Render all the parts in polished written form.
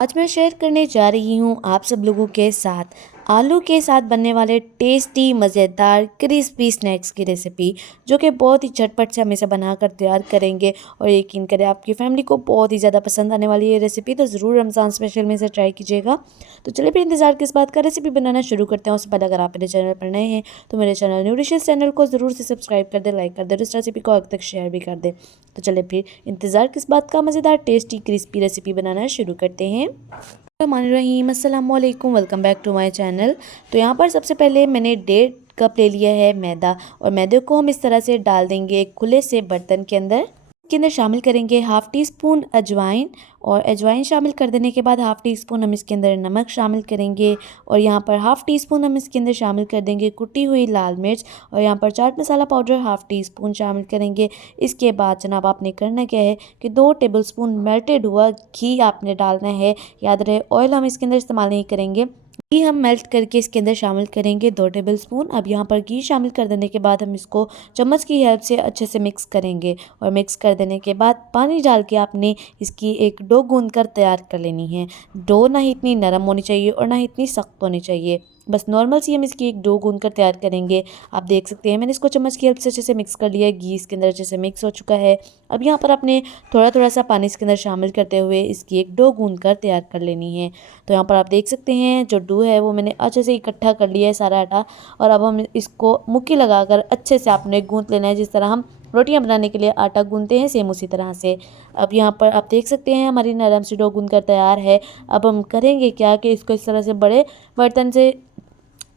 आज मैं शेयर करने जा रही हूँ आप सब लोगों के साथ आलू के साथ बनने वाले टेस्टी मज़ेदार क्रिस्पी स्नैक्स की रेसिपी, जो कि बहुत ही झटपट से हम इसे बनाकर तैयार करेंगे और यकीन करें आपकी फैमिली को बहुत ही ज़्यादा पसंद आने वाली है रेसिपी। तो ज़रूर रमज़ान स्पेशल में इसे ट्राई कीजिएगा। तो चलिए फिर इंतज़ार किस बात का, रेसिपी बनाना शुरू करते हैं। उससे पहले अगर आप मेरे चैनल पर नए हैं तो मेरे चैनल न्यूट्रिशियस चैनल को ज़रूर से सब्सक्राइब कर दे, लाइक कर दे और इस रेसिपी को आगे तक शेयर भी कर दे। तो चलिए फिर इंतज़ार किस बात का, मज़ेदार टेस्टी क्रिस्पी रेसिपी बनाना शुरू करते हैं। रहीम अस्सलाम वालेकुम, welcome back to my channel. तो यहाँ पर सबसे पहले मैंने 1.5 कप ले लिया है मैदा और मैदे को हम इस तरह से डाल देंगे एक खुले से बर्तन के अंदर। इसके अंदर शामिल करेंगे हाफ़ टी स्पून अजवाइन और अजवाइन शामिल कर देने के बाद हाफ़ टी स्पून हम इसके अंदर नमक शामिल करेंगे और यहाँ पर हाफ़ टी स्पून हम इसके अंदर शामिल कर देंगे कुटी हुई लाल मिर्च और यहाँ पर chaat masala powder half tea spoon शामिल करेंगे। इसके बाद जनाब आपने करना क्या है कि 2 टेबलस्पून मेल्टेड हुआ घी आपने डालना है। याद रहे ऑयल हम इसके अंदर इस्तेमाल नहीं करेंगे। घी हम मेल्ट करके इसके अंदर शामिल करेंगे 2 टेबलस्पून। अब यहाँ पर घी शामिल कर देने के बाद हम इसको चम्मच की हेल्प से अच्छे से मिक्स करेंगे और मिक्स कर देने के बाद पानी डाल के आपने इसकी एक डो गूंद कर तैयार कर लेनी है। डो ना ही इतनी नरम होनी चाहिए और ना ही इतनी सख्त होनी चाहिए, बस नॉर्मल सी हम इसकी एक डो गूंद कर तैयार करेंगे। आप देख सकते हैं मैंने इसको चम्मच की हेल्प से अच्छे से मिक्स कर लिया है। घी इसके अंदर अच्छे से मिक्स हो चुका है। अब यहाँ पर आपने थोड़ा थोड़ा सा पानी इसके अंदर शामिल करते हुए इसकी एक डो गूंद कर तैयार कर लेनी है। तो यहाँ पर आप देख सकते हैं जो डो है वो मैंने अच्छे से इकट्ठा कर लिया है सारा आटा और अब हम इसको मुक्की लगाकर अच्छे से आपने गूंथ लेना है, जिस तरह हम रोटियां बनाने के लिए आटा गूंथते हैं सेम उसी तरह से। अब यहाँ पर आप देख सकते हैं हमारी नरम सी डो गूंथ कर तैयार है। अब हम करेंगे क्या कि इसको इस तरह से बड़े बर्तन से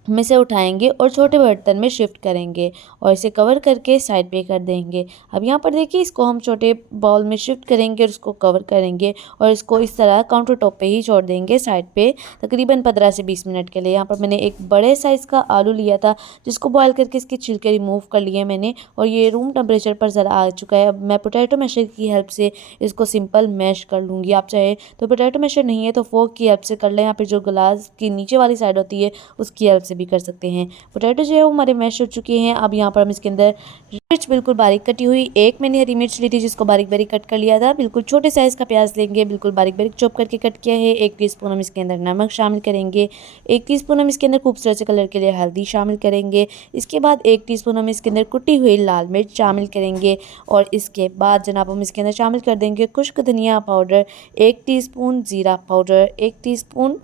में से उठाएंगे और छोटे बर्तन में शिफ्ट करेंगे और इसे कवर करके साइड पे कर देंगे। अब यहाँ पर देखिए इसको हम छोटे बाउल में शिफ्ट करेंगे और इसको कवर करेंगे और इसको इस तरह काउंटर टॉप पे ही छोड़ देंगे साइड पे तकरीबन 15 से 20 मिनट के लिए। यहाँ पर मैंने एक बड़े साइज़ का आलू लिया था जिसको बॉयल करके इसके छिलके रिमूव कर लिए मैंने और ये रूम टेम्परेचर पर ज़रा आ चुका है। अब मैं पोटैटो मैशर की हेल्प से इसको सिंपल मैश कर लूँगी। आप चाहे तो पोटैटो मैशर नहीं है तो फोर्क की हेल्प से कर लें, यहाँ पर जो गिलास की नीचे वाली साइड होती है उसकी हेल्प से भी कर सकते हैं। पोटैटो जो है वो हमारे मैश हो चुके हैं। अब यहाँ पर हम इसके अंदर मिर्च बिल्कुल बारीक कटी हुई, एक मैंने हरी मिर्च ली थी जिसको बारीक बारीक कट कर लिया था। बिल्कुल छोटे साइज़ का प्याज लेंगे, बिल्कुल बारीक बारीक चॉप करके कट किया है। 1 टीस्पून हम इसके अंदर नमक शामिल करेंगे। 1 टीस्पून हम इसके अंदर खूबसूरत से कलर के लिए हल्दी शामिल करेंगे। इसके बाद 1 टीस्पून हम इसके अंदर कुटी हुई लाल मिर्च शामिल करेंगे और इसके बाद जनाब हम इसके अंदर शामिल कर देंगे खुश्क धनिया पाउडर, 1 टीस्पून ज़ीरा पाउडर, 1 टीस्पून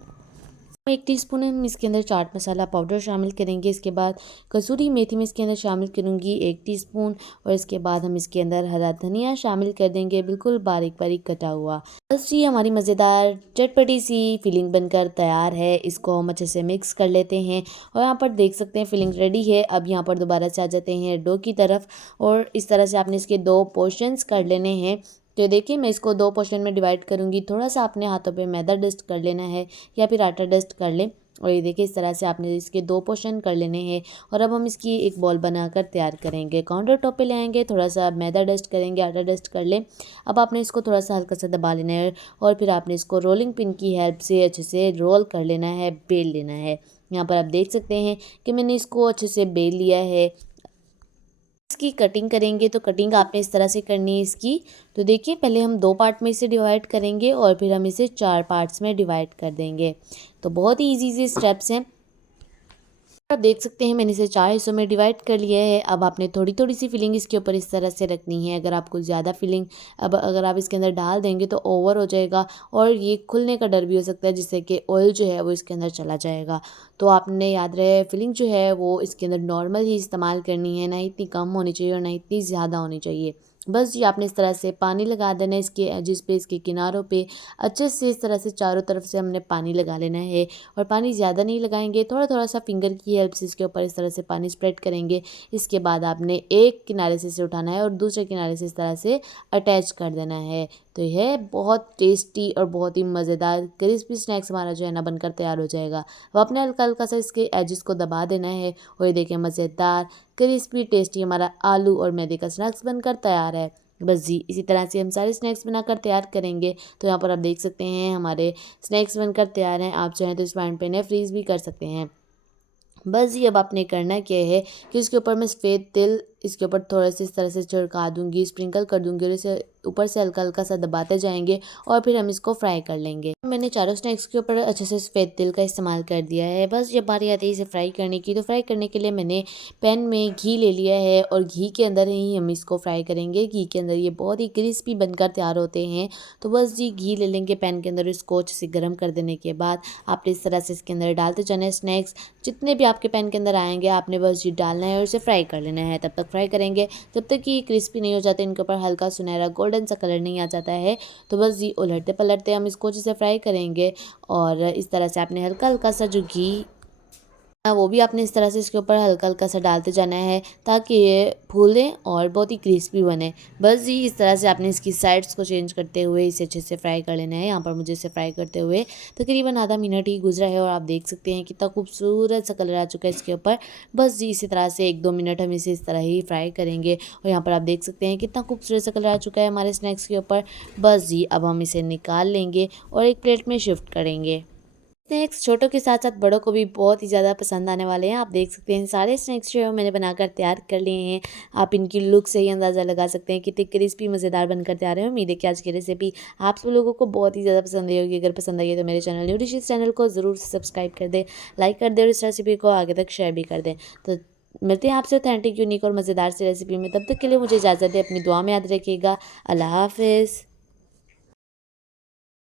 हम इसके अंदर चाट मसाला पाउडर शामिल करेंगे। इसके बाद कसूरी मेथी में इसके अंदर शामिल करूँगी 1 टीस्पून और इसके बाद हम इसके अंदर हरा धनिया शामिल कर देंगे बिल्कुल बारीक बारीक कटा हुआ। बस जी हमारी मज़ेदार चटपटी सी फिलिंग बनकर तैयार है। इसको हम अच्छे से मिक्स कर लेते हैं और यहाँ पर देख सकते हैं फिलिंग रेडी है। अब यहाँ पर दोबारा से आ जाते हैं डो की तरफ और इस तरह से आपने इसके 2 पोर्शंस कर लेने हैं। तो देखिए मैं इसको 2 पोर्शन में डिवाइड करूँगी। थोड़ा सा अपने हाथों पे मैदा डस्ट कर लेना है या फिर आटा डस्ट कर लें और ये देखिए इस तरह से आपने इसके 2 पोर्शन कर लेने हैं और अब हम इसकी एक बॉल बनाकर तैयार करेंगे। काउंटर टॉप पे ले आएंगे, थोड़ा सा मैदा डस्ट करेंगे, आटा डस्ट कर लें। अब आपने इसको थोड़ा सा हल्का सा दबा लेना है और फिर आपने इसको रोलिंग पिन की हेल्प से अच्छे से रोल कर लेना है, बेल लेना है। यहाँ पर आप देख सकते हैं कि मैंने इसको अच्छे से बेल लिया है। इसकी कटिंग करेंगे तो कटिंग आपने इस तरह से करनी है इसकी। तो देखिए पहले हम 2 पार्ट में इसे डिवाइड करेंगे और फिर हम इसे 4 पार्ट्स में डिवाइड कर देंगे। तो बहुत ही ईजी स्टेप्स हैं। आप देख सकते हैं मैंने इसे 4 हिस्सों में डिवाइड कर लिया है। अब आपने थोड़ी थोड़ी सी फिलिंग इसके ऊपर इस तरह से रखनी है। अगर आपको ज़्यादा फिलिंग अब अगर आप इसके अंदर डाल देंगे तो ओवर हो जाएगा और ये खुलने का डर भी हो सकता है, जिससे कि ऑयल जो है वो इसके अंदर चला जाएगा। तो आपने याद रहे फिलिंग जो है वो इसके अंदर नॉर्मल ही इस्तेमाल करनी है, ना इतनी कम होनी चाहिए और ना इतनी ज़्यादा होनी चाहिए। बस जी आपने इस तरह से पानी लगा देना है इसके एजिस पे, इसके किनारों पे अच्छे से इस तरह से चारों तरफ से हमने पानी लगा लेना है और पानी ज़्यादा नहीं लगाएंगे, थोड़ा थोड़ा सा फिंगर की हेल्प से इसके ऊपर इस तरह से पानी स्प्रेड करेंगे। इसके बाद आपने एक किनारे से इसे उठाना है और दूसरे किनारे से इस तरह से अटैच कर देना है। तो यह बहुत टेस्टी और बहुत ही मज़ेदार क्रिस्पी स्नैक्स हमारा जो है ना बनकर तैयार हो जाएगा। अब आपने हल्का हल्का सा इसके एजिस को दबा देना है और ये देखिए मज़ेदार क्रिस्पी टेस्टी हमारा आलू और मैदे का स्नैक्स बनकर तैयार है। बस जी इसी तरह से हम सारे स्नैक्स बनाकर तैयार करेंगे। तो यहाँ पर आप देख सकते हैं हमारे स्नैक्स बनकर तैयार हैं। आप चाहें तो इस पैन पे इन्हें फ्रीज़ भी कर सकते हैं। बस ये अब आपने करना क्या है कि उसके ऊपर मैं सफ़ेद तिल इसके ऊपर थोड़ा सा इस तरह से छिड़का दूंगी, स्प्रिंकल कर दूंगी और इसे ऊपर से हल्का हल्का सा दबाते जाएंगे और फिर हम इसको फ्राई कर लेंगे। मैंने चारों स्नैक्स के ऊपर अच्छे से सफ़ेद तिल का इस्तेमाल कर दिया है। बस जब बारी आती है इसे फ्राई करने की, तो फ्राई करने के लिए मैंने पैन में घी ले लिया है और घी के अंदर ही हम इसको फ्राई करेंगे। घी के अंदर ये बहुत ही क्रिस्पी बनकर तैयार होते हैं। तो बस जी घी ले लेंगे पैन के अंदर, इसको अच्छे से गर्म कर देने के बाद आपने इस तरह से इसके अंदर डालते जाना है स्नैक्स। जितने भी आपके पैन के अंदर आएंगे आपने बस जी डालना है और इसे फ्राई कर लेना है। तब तक फ्राई करेंगे जब तक कि क्रिस्पी नहीं हो जाते, इनके ऊपर हल्का सुनहरा गोल्डन सा कलर नहीं आ जाता है। तो बस जी उलटते पलटते हम इसको अच्छे से फ्राई करेंगे और इस तरह से आपने हल्का हल्का सा जो घी वो भी आपने इस तरह से इसके ऊपर हल्का हल्का सा डालते जाना है ताकि ये फूलें और बहुत ही क्रिस्पी बने। बस जी इस तरह से आपने इसकी साइड्स को चेंज करते हुए इसे अच्छे से फ्राई कर लेना है। यहाँ पर मुझे इसे फ्राई करते हुए तकरीबन आधा मिनट ही गुजरा है और आप देख सकते हैं कितना खूबसूरत सा कलर आ चुका है इसके ऊपर। बस जी इसी तरह से 1-2 मिनट हम इसे इस तरह ही फ्राई करेंगे और यहाँ पर आप देख सकते हैं कितना खूबसूरत सा कलर आ चुका है हमारे स्नैक्स के ऊपर। बस जी अब हम इसे निकाल लेंगे और एक प्लेट में शिफ्ट करेंगे। स्नैक्स छोटों के साथ साथ बड़ों को भी बहुत ही ज़्यादा पसंद आने वाले हैं। आप देख सकते हैं सारे स्नैक्स जो है मैंने बनाकर तैयार कर लिए हैं। आप इनकी लुक से ही अंदाज़ा लगा सकते हैं कितने क्रिस्पी मज़ेदार बनकर तैयार है। उम्मीद है कि आज की रेसिपी आप सब लोगों को बहुत ही ज़्यादा पसंद आई होगी। अगर पसंद आई है तो मेरे चैनल न्यू डिशेज़ चैनल को ज़रूर सब्सक्राइब कर दें, लाइक कर दें और इस रेसिपी को आगे तक शेयर भी कर दें। तो मिलते हैं आपसे ऑथेंटिक, यूनिक और मज़ेदार सी रेसिपी में। तब तक के लिए मुझे इजाज़त दें। अपनी दुआ में याद रखिएगा। अल्लाह हाफ़िज़।